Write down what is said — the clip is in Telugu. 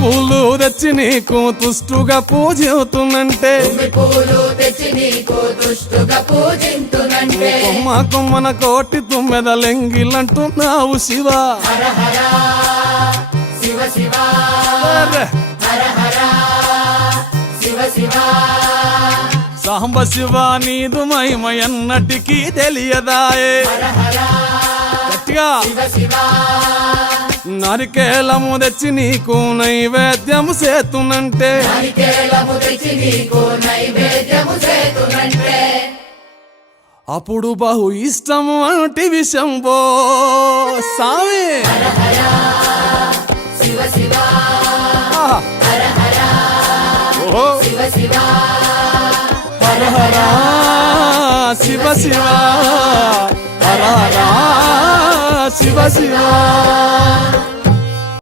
పూలు తెచ్చి నీకు తుష్టుగా పూజిస్తున్నంటే కొమ్మ కొమ్మన కోటి తుమ్మెద లెంగిలంటున్నావు శివ సాంబ శివ నీదు మహిమయన్నటికీ తెలియదాయే గట్టిగా నారికేలము తెచ్చి నీకు నైవేద్యము చేతునంటే అప్పుడు బహు ఇష్టము అంటే విషంబో సామి హర హర శివ శివ హర హర శివ శివ